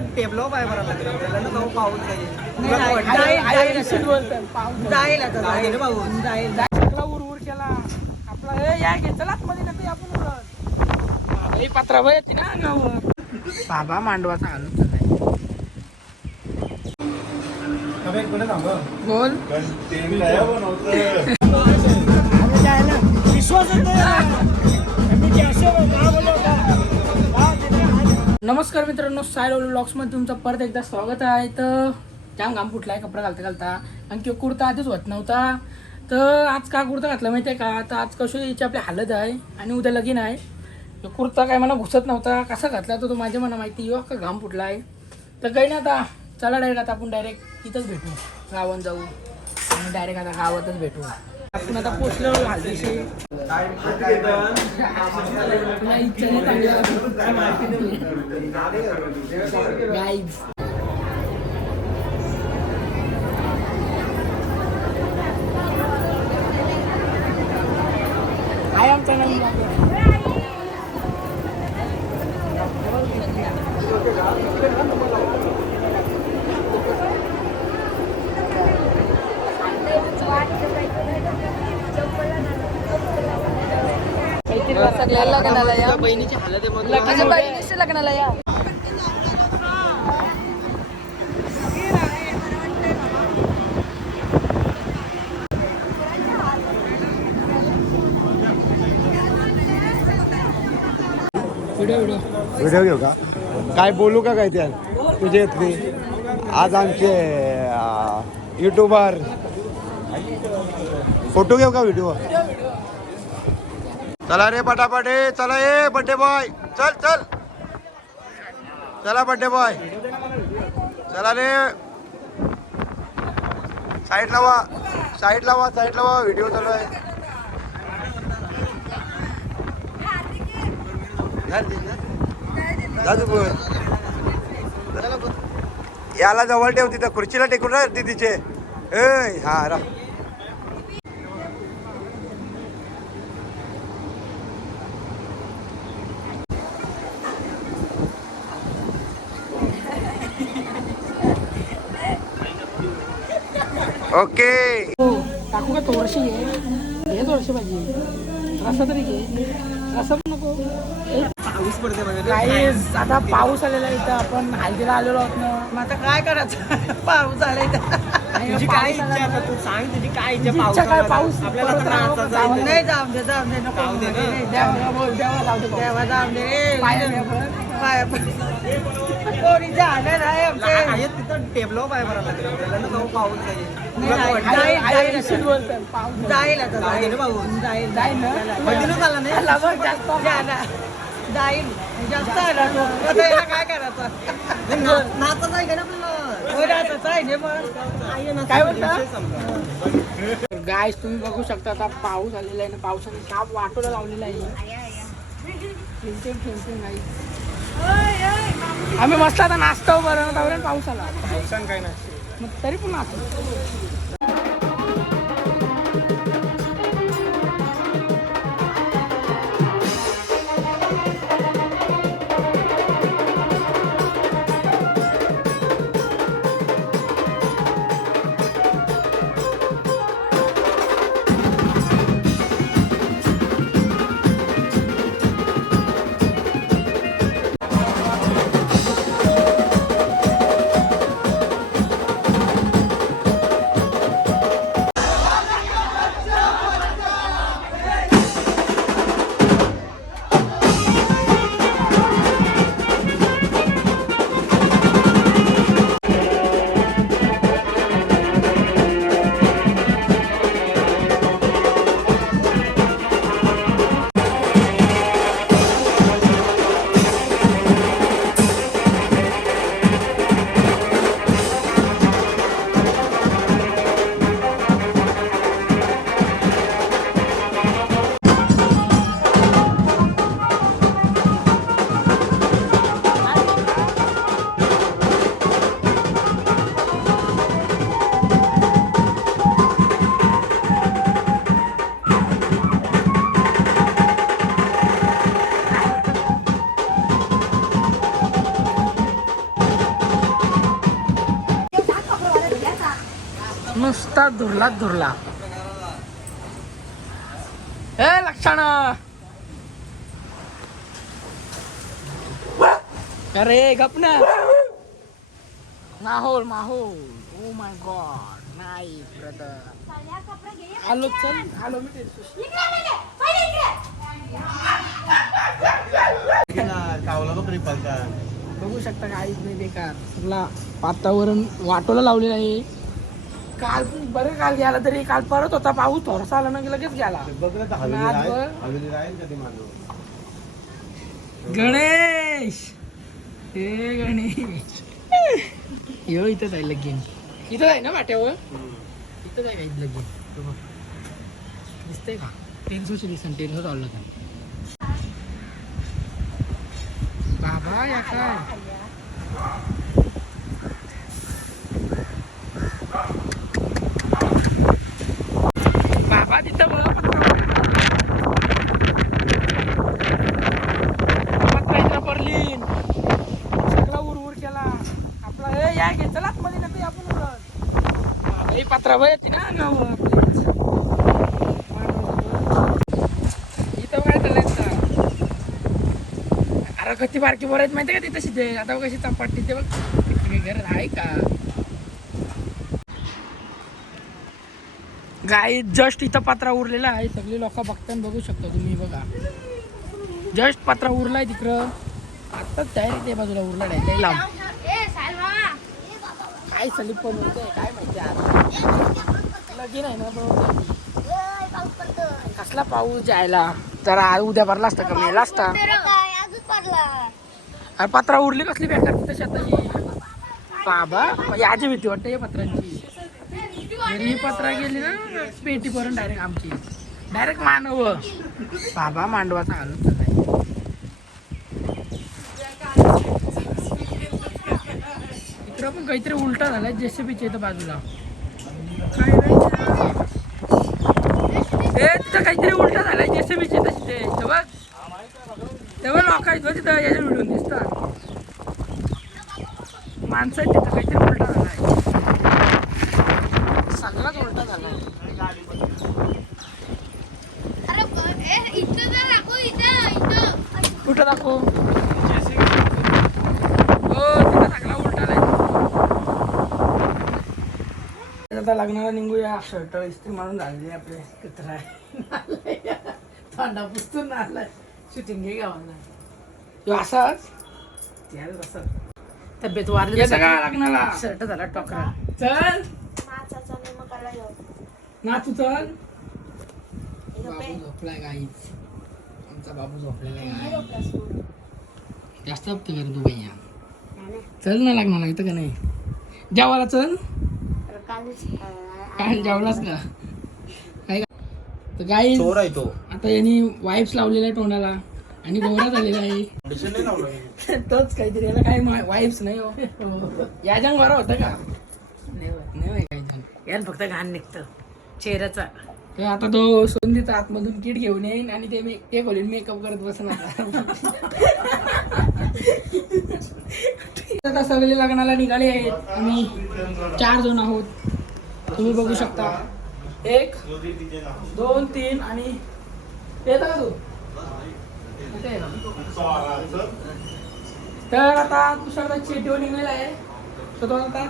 तिथं टेबलो पाय भरायला लागलं त्याला ना जाऊ पाऊस जाईल पाऊस जाईल सगळा उर केला आपला हे या घेतला मध्ये नका आपण बाबा ही पत्रावर येते ना अंगावर बाबा मांडवाचा हालत बोल नमस्कार मित्रांनो, साय व्लॉग्समध्ये तुमचं परत एकदा स्वागत आहे. तर जाम घाम फुटला आहे कपडा घालता आणि किंवा कुर्ता आधीच होत नव्हता. तर आज का कुर्ता घातला माहिती आहे का? तर आज कशी याची आपली हालत आहे आणि उद्या लगीन आहे. तो कुर्ता काय मला घुसत नव्हता, कसा घातला तो माझ्या मना माहिती हो का घाम फुटला आहे. तर काही नाही, आता चला डायरेक्ट आता आपण डायरेक्ट इथंच भेटू, गावात जाऊ आणि डायरेक्ट आता गावातच भेटू. आपण आता पोचलो हल्दीशी गाईज. आहे आमचा नवीन लग्नाला या, बहिणीची हालत आहे माझ्या बहिणीच्या लग्नाला या. व्हिडिओ घेऊ का? काय बोलू का काय त्या तुझे इथले आज आमचे युट्यूबर फोटो घेऊ का व्हिडिओ? चला रे पटापट, चला ये बड्डे बॉय, चल चल चला बड्डे बॉय, चला रे साईड लावा, साईड लावा, साईड लावा, व्हिडिओ चालू आहे. याला जवळ ठेव, तिथं खुर्चीला टेकून राहते तिचे. हा रा ओके. टाकू का थोडीशी हे थोडीशी भाजी रस्सा तरी घे, रस्सा पण नको. पाऊस पडते म्हणजे काही आता पाऊस आलेला आहे, इथं आपण हल्दीला आलेलो आहोत ना. मग आता काय करायचं? पाऊस आलाय तुझी काय इच्छा आता तू सांग, तुझी काय इच्छा? काय पाऊस आपल्याला त्रास नाही, जाऊन दे, जाऊन दे, नको. देवा बोल, देवा जाऊ दे, देवा जाऊन दे रे. पाया द्या पण. पाय कोणी झालं नाही आमचे. तिथं टेबलो पाय भरायला लागलं त्याला ना जाऊ पाऊस जाईल, निश्चित बोलतात पाऊस जाईल आता, जाईल पाऊस जाईल, जाईल ना. कंटिन्यू झाला नाही लगभग जास्त जाईल जास्त आला तो. आता याला काय करायचं? नाचाच आहे का ना आपल्याला? कोणाचंच आहे ने मग. काय बोलता? गाईस तुम्ही बघू शकता, आता पाऊस आलेला आहे ना. पावसाने साप वाटोला लावलेला आहे. आम्ही मस्त आता नाचतो बरं ना, पाऊस आला. पावसान काय नाही. मग तरी पण नाचतो. नुसता धुरलाच धुरला. हे लक्षण अरे गप ना. माहोल माहोल. Oh my God. नाही ब्रदर. आलो चल. आलो मी बघू शकता काहीच नाही बेकार. सगळा वातावरण वाटोला लावलेलं आहे. काल बरं काल गेला तरी काल परत होता पाऊस थोडासा आला ना की लगेच गेला. गणेश हे गणेश यो इथंच आहे लगीन. इथं आहे ना वाट्यावर. इथंच आहे का लगीन. दिसतंय का टेन्सोची दिसन टेन्सो चाललं का बाबा या काय. बाबा तिथं बघ पत्र पर्लिन सगळा उरउर केला आपला. हे या घे चला मध्ये ना ते आपण बाबा ही पत्रा बघ येते ना अंगावर इथं काय चालायचं. अरे कधी बारकी बोरायच माहिती का तिथं शिथे. आता कशी चपाटी ते बघ घर आहे का. गाई जस्ट इथं पत्रा उरलेला आहे. सगळे लोक बघताना बघू शकता तुम्ही बघा. जस्ट पत्रा उरलाय तिकडं. आत्ताच डायरेक्ट त्या बाजूला उरला डायरेक्ट लांब. काय सलीप पण होतंय काय माहिती. आज लगीन आहे ना बरोबर. कसला पाऊस जायला. जरा उद्या भरला असता कमी यायला असता. अरे पत्रा उरली कसली बेकार तिथं शेताची. बाबा याची भीती वाटते या पत्रांची. ही पत्रा गेली ना पेटी भरून डायरेक्ट आमची डायरेक्ट मानव. बाबा मांडवाचा हालत नाही. इकडं पण काहीतरी उलटा झालाय जेसीबीच्या इथं बाजूला. काय रे तिथं काहीतरी उलटा झालाय जेसीबीच्या इथं तिथे बघ. तेव्हा लोक आहेत बघ तिथं याच्या व्हिडिओ दिसतात. माणसं आहेत तिथं काहीतरी उलटा झालाय. सगळाच उलटा झालाय. कुठं दाखव. हो तिथं सगळा उलटा झालाय. आता लग्नाला निघूया. शर्ट इस्त्री मारून झालेली आपले कचरा आहे. थंडा पुसतून ना आलाय. शूटिंग घे गावाला असाच असं तब्येत वाढली सगळा लग्नाला. शर्ट झाला टोकरा. चल ना तू चल. बाबू झोपलाय गाईच. आमचा बाबू झोपलेला आहे. जास्त हप्ते कर तू भैया. चल ना लग्नाला इथं का नाही. जेवायला चल. काय जेवलास का काय तर गाई चोर आहे तो. आता यांनी वाईप्स लावलेला आहे तोंडाला आणि गोरा झालेला आहे. तोच काहीतरी याला काय वाईप्स नाही हो. याजंग बरं होतं का नाही काही यान फक्त घाण निघतं चेहऱ्याचा. आता तो सोंदीचा आतमधून किट घेऊन येईन आणि ते खोलीन मेकअप करत बसणार. आता सगळे लग्नाला निघाले आहेत. आम्ही 4 जण आहोत. तुम्ही बघू शकता 1 2 3 आणि येत का तू. तर आता तुषारदा चेटीवर निघालेला आहे. तर तो आता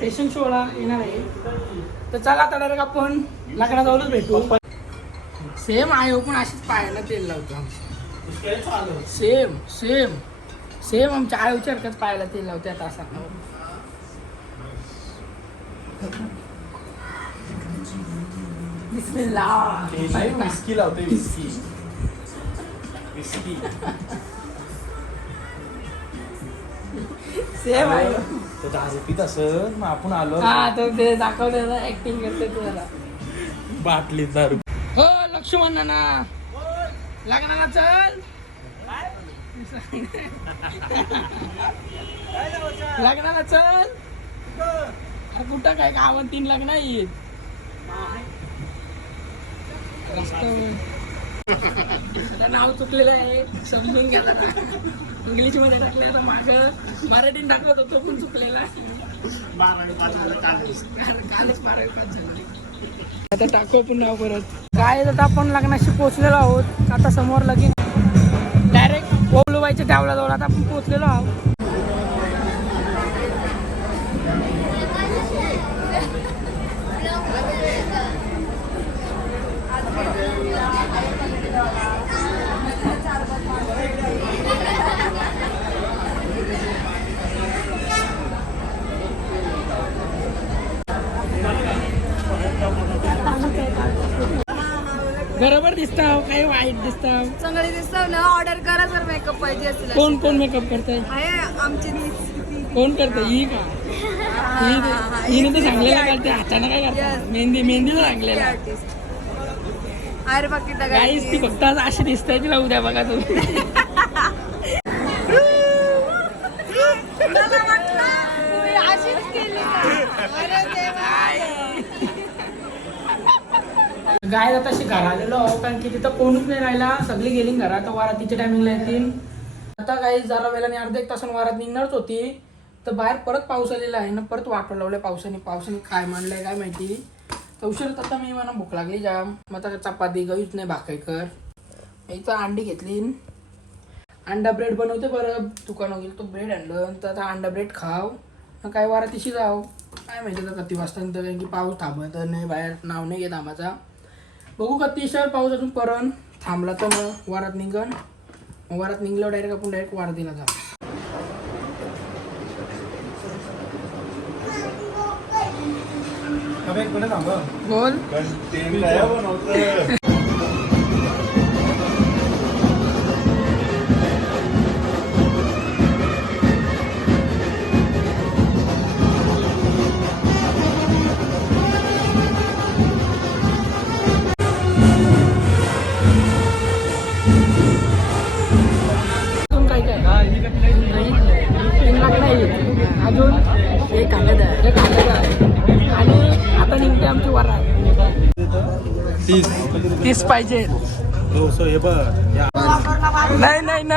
फॅशन शोला येणार आहे. तर चला आता डायरेक्ट आपण लग्नाजवळच भेटू. सेम आहे हो पण अशीच पायाला तेल लावतो. सेम सेम सेम आमच्या आयोच्या हरकत पायाला तेल लावते आता असा. बिस्मिल्लाह. विस्की लावते. विस्की विस्की सेम आहे. तर 10 रुपीत असं मग आपण आलो. हा तर ते दाखवलं ऍक्टिंग करते तुला. बाटली 10 रुपये. हो लक्ष्मण नाना लग्नाला चल. लग्नाला चल. कुठं काय गावात 3 लग्न आहेत. नाव चुकलेलं आहे समजून घ्या. इंग्लिश मध्ये टाकले आता मागं मराठीत टाकत होतो पण चुकलेला कालच 12वी पास झाली. आता टाकू आपण नाव परत. काय आता आपण लग्नाशी पोहोचलेलो आहोत. आता समोर लगीन डायरेक्ट बोलवायच्या टावला आता आपण पोहोचलेलो आहोत. बरोबर दिसताव काही वाईट दिसताव चांगली दिसतो ना. ऑर्डर करा जर मेकअप पाहिजे असेल. कोण कोण मेकअप करताय आहे आमची कोण करतं ही का हिने तर सांगलेलं का ते अचानक काय करतात मेहंदी तर सांगलेला आर्टिस्ट. अरे बाकी काहीच ती फक्त आज अशी दिसताय तिला उद्या बघा तुम्ही. अशीच केली का? अरे देवा. गाय आता अशी घर आलेलो आहो कारण की तिथं कोणच नाही राहिला. सगळी गेली घरात. वारातीच्या टायमिंगला येतील. आता काही जरा वेळाने अर्धा एक तासानं वारात निघणारच होती तर बाहेर परत पाऊस आलेला आहे ना. परत वाटो लावलं पावसाने काय मांडलंय काय माहिती. तर उशिरात आता मी मला भूक लागली जाम. मग आता चपाती गवीच नाही भाकरी कर. इथं अंडी घेतली. अंडा ब्रेड बनवते बरं. दुकानावर गेलो तो ब्रेड आणलं तर आता अंडा ब्रेड खाव. मग काय वारातीशी जाव काय माहिती आता किती वाजता तर कारण की पाऊस थांबत नाही. बाहेर नाव नाही घेत आम्हाचा. बघू किती शहर पाऊस अजून परत थांबला तर मग वारात निघन. मग वारात निघल्यावर डायरेक्ट आपण डायरेक्ट वारातीला जा. बोल अजून एक कागद आहे आणि आता निघते आमची वरात. 30 पाहिजे.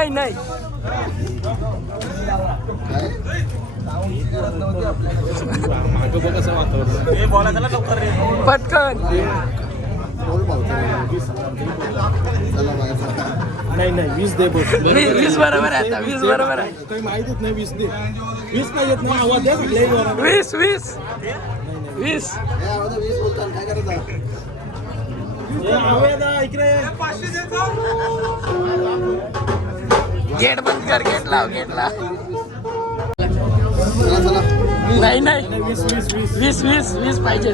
नाही पटकन नाही 20 दे बघ. 20 बरोबर आहे आता 20 बरोबर आहे. काही माहितीच नाही 20 दे. 20 काय येत नाही आवाज द्या सगळे 20 गेट बंद कर. गेट लाव नाही 20 पाहिजे.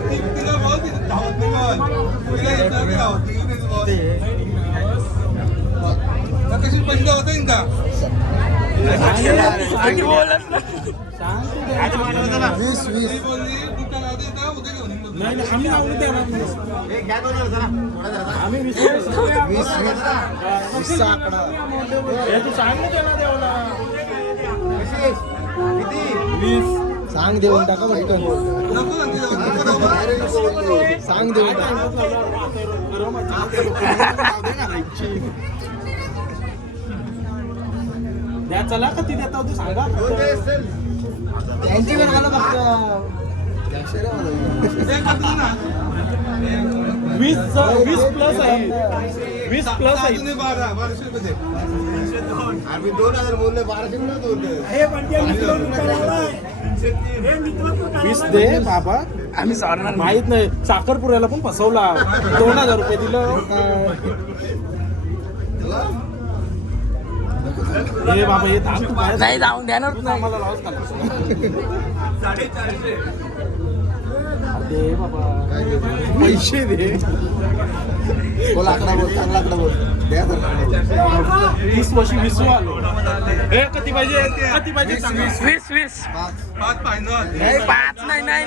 आम्ही आवडत द्या आम्ही 20 आकडा चांगलं देणार देवाला. सांग देऊन टाका पटकन. सांग देऊन द्या. चला किती देता होते सांगा. त्यांची फक्त 20 प्लस आहे. 20 प्लस आहे. 20 दे बाबा. आम्ही सॉरणार माहित नाही. साखरपुऱ्याला पण फसवला. 2000 रुपये दिलं. हे बाबा हे धाम तू काय नाही जाऊन देणार नाही. आम्हाला लॉस झाला. दे बाबा पैसे दे. बोल आकडा बोल. चांगला आकडा बोल. 30 वर्षी 20 आलो. हे किती पाहिजे 20 5 नाही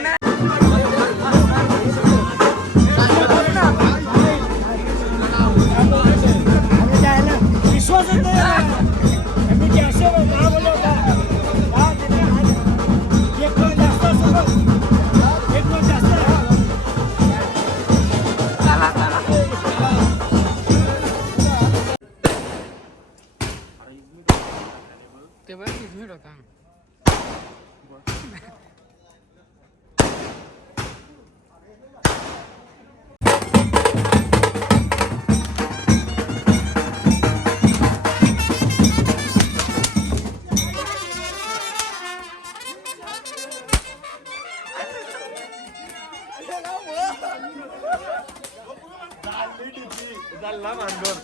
विश्वास चालला मांडोर.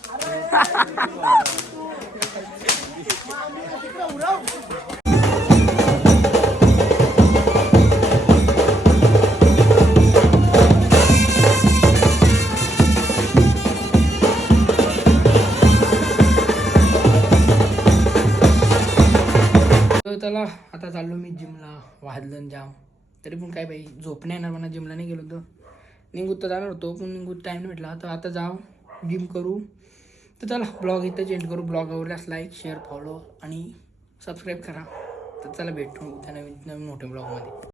त्याला आता चाललो मी जिमला. वाजलं जाम तरी पण काय बाई झोप नाही येणार म्हणा. जिमला नाही गेलो तर निघूत तर जाणार होतो पण निघूत टाईम नाही भेटला. तर आता जाऊ जिम करू. तर चला ब्लॉग इथं चेंज करू. ब्लॉग आवडल्यास लाईक शेअर फॉलो आणि सबस्क्राईब करा. तर चला भेटू त्या नवीन मोठ्या ब्लॉगमध्ये.